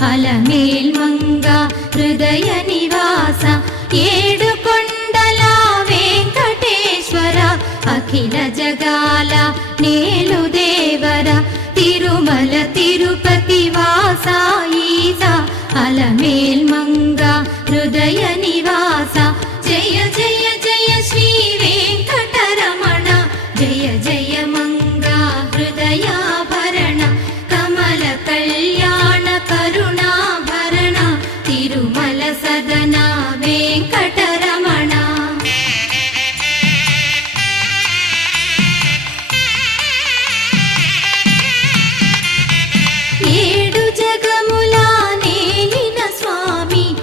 అలమేల్మంగ హృదయ నివాస ఏడుకొండల వెంకటేశ్వర అఖిల జగాల నేలు దేవర తిరుమల తిరుపతి వాస ఈసా అలమేల్మంగ హృదయ నివాస జయ జయ జయ శ్రీ వెంకటరమణ జయ జయ మంగ హృదయాభరణ కమల కళ్యాణ కరుణాభరణ తిరుమల సదన వెంకట